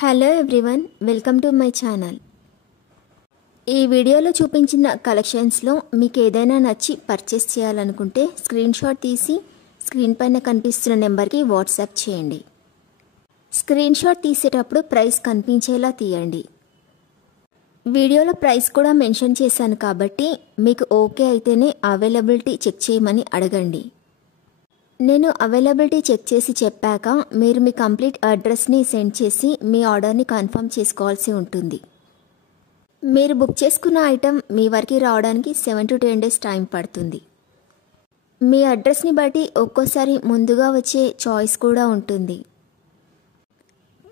Hello everyone, welcome to my channel. ఈ వీడియోలో చూపించిన కలెక్షన్స్లో మీకు ఏదైనా నచ్చి పర్చేస్ చేయాలనుకుంటే స్క్రీన్ షాట్ తీసి స్క్రీన్ పైన కనిపిస్తున్న నెంబర్కి వాట్సాప్ చేయండి. స్క్రీన్ షాట్ తీసేటప్పుడు ప్రైస్ కనిపించేలా తీయండి. వీడియోలో ప్రైస్ కూడా మెన్షన్ చేశాను కాబట్టి మీకు ఓకే అయితేనే అవైలబిలిటీ చెక్ చేయమని అడగండి. నేను అవైలబిలిటీ చెక్ చేసి చెప్పాక మీరు మీ కంప్లీట్ అడ్రస్ని సెండ్ చేసి మీ ఆర్డర్ని కన్ఫర్మ్ చేసుకోవాల్సి ఉంటుంది. మీరు బుక్ చేసుకున్న ఐటెం మీ వరకు రావడానికి 7 to 10 days టైం పడుతుంది. మీ అడ్రస్ని బట్టి ఒక్కోసారి ముందుగా వచ్చే చాయిస్ కూడా ఉంటుంది.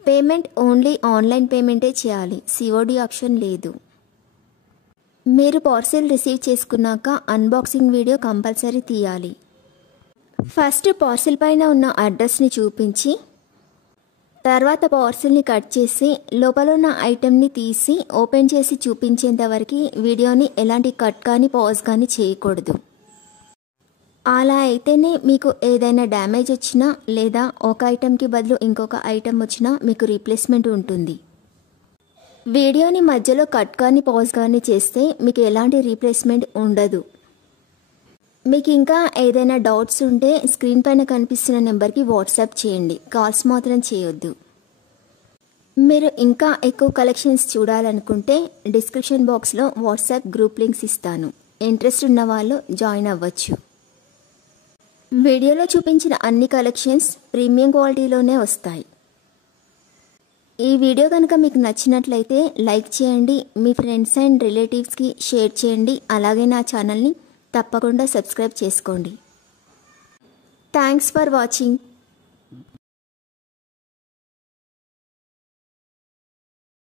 పేమెంట్ ఓన్లీ ఆన్లైన్ పేమెంటే చేయాలి, సిఓడి ఆప్షన్ లేదు. మీరు పార్సిల్ రిసీవ్ చేసుకున్నాక అన్బాక్సింగ్ వీడియో కంపల్సరీ తీయాలి. ఫస్ట్ పార్సిల్ పైన ఉన్న అడ్రస్ని చూపించి తర్వాత పార్సిల్ని కట్ చేసి లోపల ఉన్న ఐటెంని తీసి ఓపెన్ చేసి చూపించేంత వరకు వీడియోని ఎలాంటి కట్ కానీ పాజ్ కానీ చేయకూడదు. అలా అయితేనే మీకు ఏదైనా డ్యామేజ్ వచ్చినా లేదా ఒక ఐటెంకి బదులు ఇంకొక ఐటెం వచ్చినా మీకు రీప్లేస్మెంట్ ఉంటుంది. వీడియోని మధ్యలో కట్ కానీ పాజ్ కానీ చేస్తే మీకు ఎలాంటి రీప్లేస్మెంట్ ఉండదు. మీకు ఇంకా ఏదైనా డౌట్స్ ఉంటే స్క్రీన్ పైన కనిపిస్తున్న నెంబర్కి వాట్సాప్ చేయండి, కాల్స్ మాత్రం చేయొద్దు. మీరు ఇంకా ఎక్కువ కలెక్షన్స్ చూడాలనుకుంటే డిస్క్రిప్షన్ బాక్స్లో వాట్సాప్ గ్రూప్ లింక్స్ ఇస్తాను, ఇంట్రెస్ట్ ఉన్న వాళ్ళు జాయిన్ అవ్వచ్చు. వీడియోలో చూపించిన అన్ని కలెక్షన్స్ ప్రీమియం క్వాలిటీలోనే వస్తాయి. ఈ వీడియో కనుక మీకు నచ్చినట్లయితే లైక్ చేయండి, మీ ఫ్రెండ్స్ అండ్ రిలేటివ్స్కి షేర్ చేయండి. అలాగే నా ఛానల్ని తప్పకుండా సబ్స్క్రైబ్ చేసుకోండి. Thanks for watching.